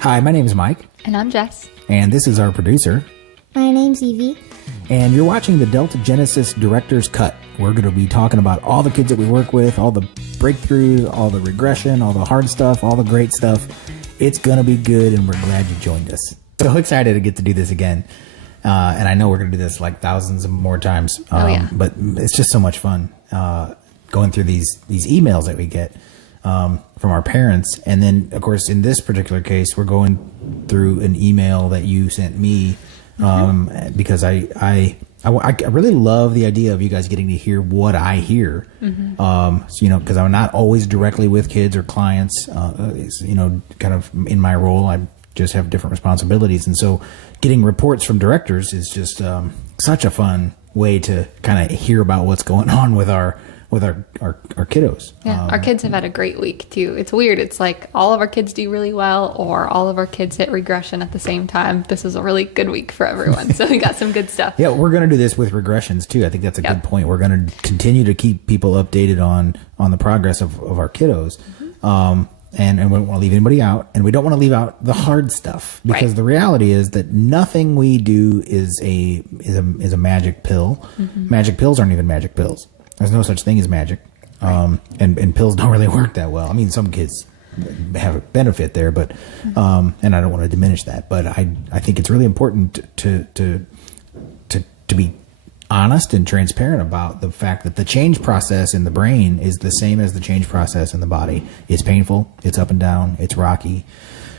Hi, my name is Mike. And I'm Jess. And this is our producer. My name's Evie. And you're watching the Delta Genesis Director's Cut. We're going to be talking about all the kids that we work with, all the breakthroughs, all the regression, all the hard stuff, all the great stuff. It's going to be good, and we're glad you joined us. So excited to get to do this again. And I know we're going to do this like thousands of more times. But it's just so much fun going through these emails that we get from our parents. And then, of course, in this particular case, we're going through an email that you sent me because I really love the idea of you guys getting to hear what I hear. So, because I'm not always directly with kids or clients, kind of in my role. I just have different responsibilities. And so getting reports from directors is just such a fun way to kind of hear about what's going on with our kiddos. Yeah, our kids have had a great week too. It's weird. It's like all of our kids do really well, or all of our kids hit regression at the same time. This is a really good week for everyone. So we got some good stuff. Yeah, we're going to do this with regressions too. I think that's a good point. We're going to continue to keep people updated on the progress of our kiddos. And we don't want to leave anybody out, and we don't want to leave out the hard stuff, because the reality is that nothing we do is a magic pill. Magic pills aren't even magic pills. There's no such thing as magic. And pills don't really work that well. I mean, some kids have a benefit there, but and I don't want to diminish that, but I think it's really important to be honest and transparent about the fact that the change process in the brain is the same as the change process in the body. It's painful, it's up and down, it's rocky,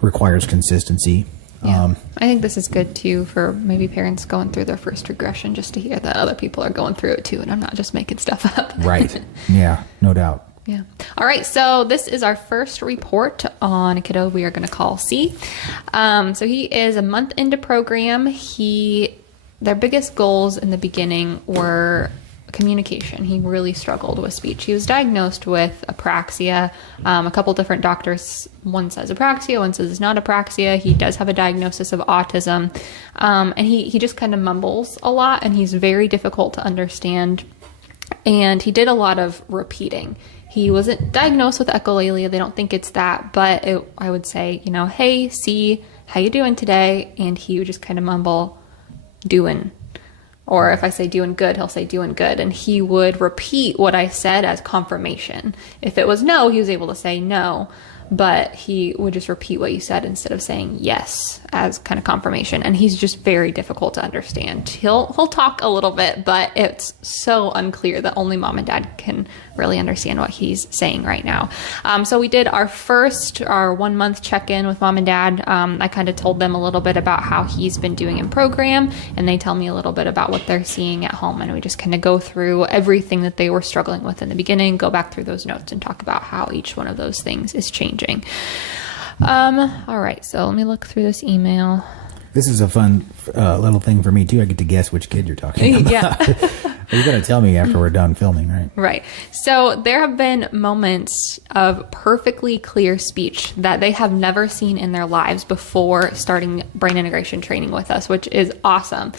requires consistency. Yeah. I think this is good too for maybe parents going through their first regression, just to hear that other people are going through it too, and I'm not just making stuff up. Right. Yeah, no doubt. Yeah. All right. So this is our first report on a kiddo we are going to call C. So he is a month into program. Their biggest goals in the beginning were communication. He really struggled with speech. He was diagnosed with apraxia. A couple different doctors, one says apraxia, one says it's not apraxia. He does have a diagnosis of autism. And he just kind of mumbles a lot, and he's very difficult to understand. And he did a lot of repeating. He wasn't diagnosed with echolalia. They don't think it's that, but I would say, hey, C, how you doing today? And he would just kind of mumble, doing. Or if I say doing good, he'll say doing good. And he would repeat what I said as confirmation. If it was no, he was able to say no, but he would just repeat what you said instead of saying yes as kind of confirmation. And he's just very difficult to understand. He'll talk a little bit, but it's so unclear that only mom and dad can really understand what he's saying right now. So we did our 1 month check-in with mom and dad. I kind of told them a little bit about how he's been doing in program, and they tell me a little bit about what they're seeing at home. And we just kind of go through everything that they were struggling with in the beginning, go back through those notes and talk about how each one of those things is changing. All right, so let me look through this email. This is a fun little thing for me too. I get to guess which kid you're talking about. Yeah. You're going to tell me after we're done filming, right? Right. So there have been moments of perfectly clear speech that they have never seen in their lives before starting brain integration training with us, which is awesome.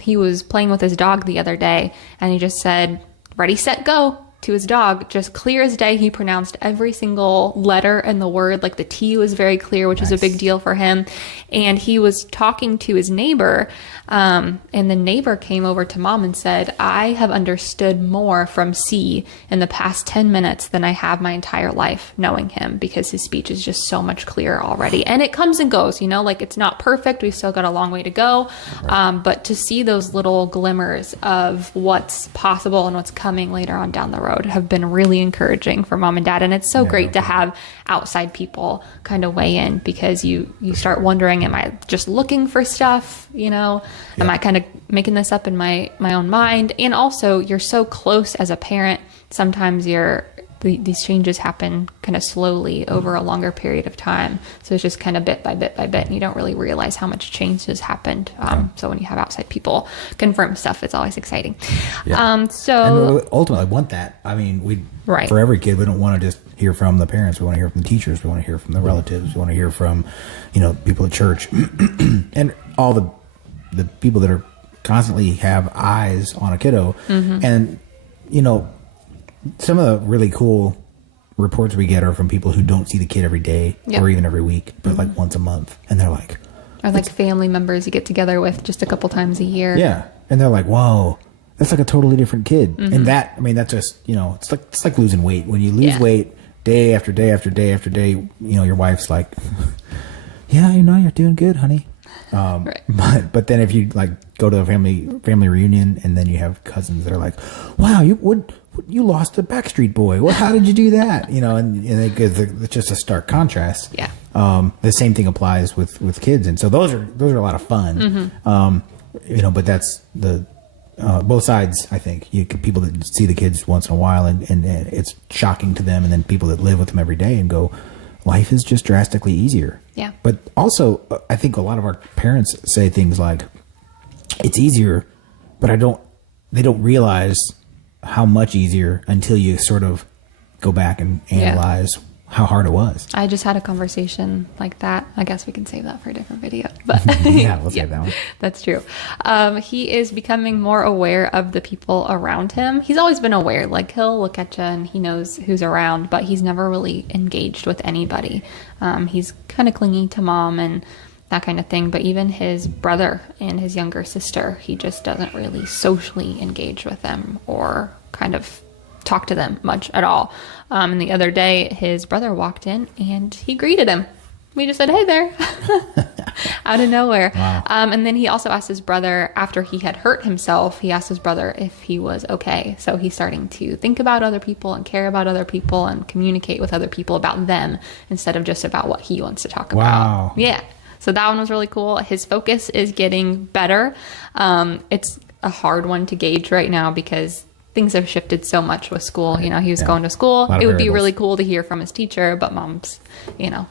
He was playing with his dog the other day, and he just said, "Ready, set, go," to his dog, just clear as day. He pronounced every single letter in the word, like the T was very clear, which is a big deal for him. And he was talking to his neighbor, and the neighbor came over to mom and said, "I have understood more from C in the past 10 minutes than I have my entire life knowing him, because his speech is just so much clearer already." And it comes and goes, like it's not perfect. We've still got a long way to go. But to see those little glimmers of what's possible and what's coming later on down the road have been really encouraging for mom and dad. And it's so great to have outside people kind of weigh in, because you start wondering, am I just looking for stuff? Am I kind of making this up in my own mind? And also, you're so close as a parent. Sometimes these changes happen kind of slowly over a longer period of time. So it's just kind of bit by bit by bit, and you don't really realize how much change has happened. So when you have outside people confirm stuff, it's always exciting. Yeah. So and ultimately, I want that. I mean, for every kid, we don't want to just hear from the parents. We want to hear from the teachers. We want to hear from the relatives. We want to hear from, people at church and all the people that are constantly have eyes on a kiddo. And, some of the really cool reports we get are from people who don't see the kid every day or even every week, but like once a month. And they're like, or like family members you get together with just a couple times a year. Yeah. And they're like, whoa, that's like a totally different kid. And that, I mean, that's just, you know, it's like losing weight. When you lose weight day after day after day after day, you know, your wife's like, yeah, you know, you're doing good, honey. But then if you like go to a family reunion and then you have cousins that are like, wow, you lost the Backstreet Boy. Well, how did you do that? You know, and it's just a stark contrast. Yeah. The same thing applies with kids. And so those are a lot of fun. You know, but that's the, both sides, I think. People that see the kids once in a while and it's shocking to them, and then people that live with them every day and go, life is just drastically easier. Yeah. But also, I think a lot of our parents say things like, it's easier, but they don't realize how much easier until you sort of go back and analyze how hard it was. I just had a conversation like that. I guess we can save that for a different video. But yeah, let's save that one. That's true. He is becoming more aware of the people around him. He's always been aware. Like, he'll look at you and he knows who's around, but he's never really engaged with anybody. He's kind of clingy to mom and that kind of thing. But even his brother and his younger sister, he just doesn't really socially engage with them or kind of talk to them much at all. And the other day, his brother walked in and he greeted him. We just said, hey there, out of nowhere. Wow. And then he also asked his brother, after he had hurt himself, he asked his brother if he was okay. So he's starting to think about other people and care about other people and communicate with other people about them instead of just about what he wants to talk about. Yeah. So that one was really cool. His focus is getting better. It's a hard one to gauge right now because things have shifted so much with school. You know, he was going to school. It would be really cool to hear from his teacher, but mom's, you know,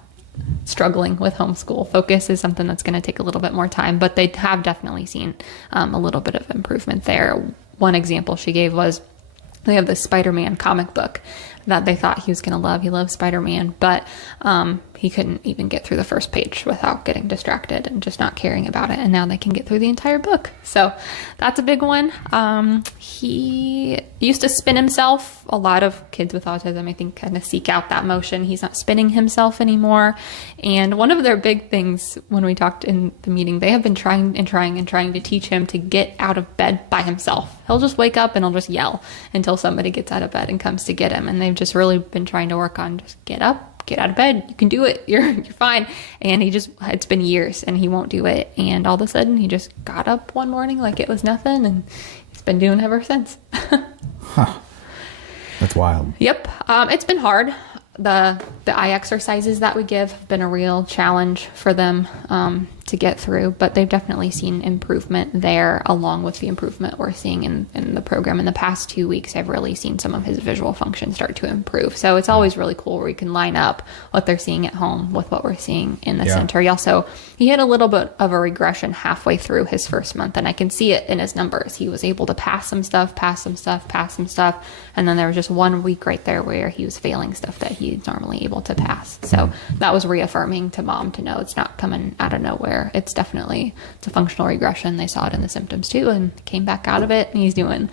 struggling with homeschool. Focus is something that's going to take a little bit more time, but they have definitely seen a little bit of improvement there. One example she gave was they have this Spider-Man comic book that they thought he was going to love. He loves Spider-Man, but he couldn't even get through the first page without getting distracted and just not caring about it. And now they can get through the entire book. So that's a big one. He used to spin himself. A lot of kids with autism, I think, kind of seek out that motion. He's not spinning himself anymore. And one of their big things when we talked in the meeting, they have been trying to teach him to get out of bed by himself. He'll just wake up and he'll just yell until somebody gets out of bed and comes to get him. And they've just really been trying to work on just get up, get out of bed. You can do it. You're fine. And it's been years and he won't do it. And all of a sudden he just got up one morning like it was nothing. And he's been doing it ever since. Huh. That's wild. Yep. It's been hard. The eye exercises that we give have been a real challenge for them to get through, but they've definitely seen improvement there, along with the improvement we're seeing in the program. In the past 2 weeks, I've really seen some of his visual function start to improve. So it's always really cool where we can line up what they're seeing at home with what we're seeing in the center. He had a little bit of a regression halfway through his first month, and I can see it in his numbers. He was able to pass some stuff, and then there was just 1 week right there where he was failing stuff that he's normally able to pass. So that was reaffirming to mom to know it's not coming out of nowhere. It's a functional regression. They saw it in the symptoms too and came back out of it, and he's doing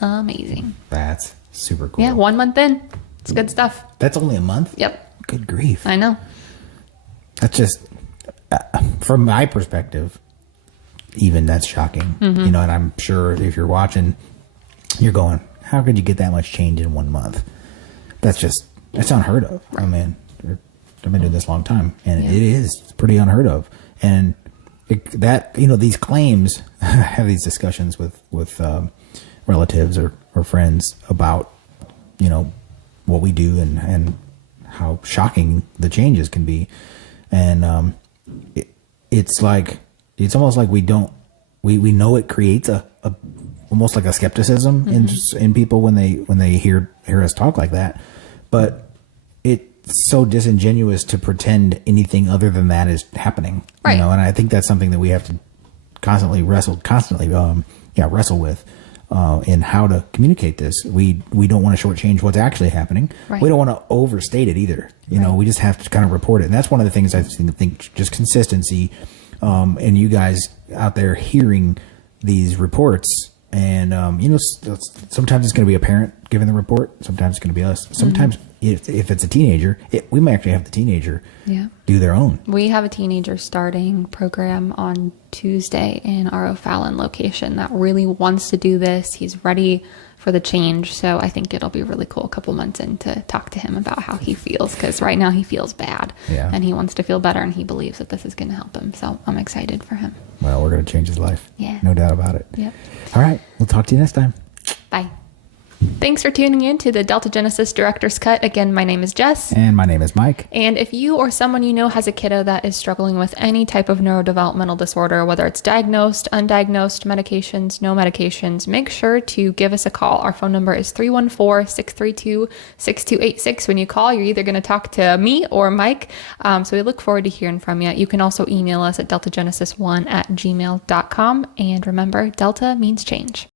amazing. That's super cool. Yeah, 1 month in. It's good stuff. That's only a month? Yep. Good grief. I know. That's just, from my perspective, even that's shocking. Mm-hmm. You know, and I'm sure if you're watching, you're going, how could you get that much change in 1 month? That's unheard of. Right. I mean, I've been doing this a long time, and it is pretty unheard of. And these claims, I have these discussions with relatives or friends about, you know, what we do and how shocking the changes can be. And it's almost like we know it creates a almost like a skepticism in people when they hear us talk like that, but it's so disingenuous to pretend anything other than that is happening. Right. You know, and I think that's something that we have to constantly wrestle with in how to communicate this. We don't want to shortchange what's actually happening. Right. We don't want to overstate it either. You know, we just have to kind of report it. And that's one of the things I think just consistency, and you guys out there hearing these reports And, sometimes it's going to be a parent giving the report. Sometimes it's going to be us. Sometimes if it's a teenager, we might actually have the teenager do their own. We have a teenager starting program on Tuesday in our O'Fallon location that really wants to do this. He's ready for the change. So I think it'll be really cool a couple months in to talk to him about how he feels, because right now he feels bad and he wants to feel better, and he believes that this is going to help him. So I'm excited for him. Well, we're going to change his life. Yeah. No doubt about it. Yep. All right. We'll talk to you next time. Bye. Thanks for tuning in to the Delta Genesis Director's Cut. Again, my name is Jess. And my name is Mike. And if you or someone you know has a kiddo that is struggling with any type of neurodevelopmental disorder, whether it's diagnosed, undiagnosed, medications, no medications, make sure to give us a call. Our phone number is 314-632-6286. When you call, you're either going to talk to me or Mike. So we look forward to hearing from you. You can also email us at deltagenesis1@gmail.com. And remember, Delta means change.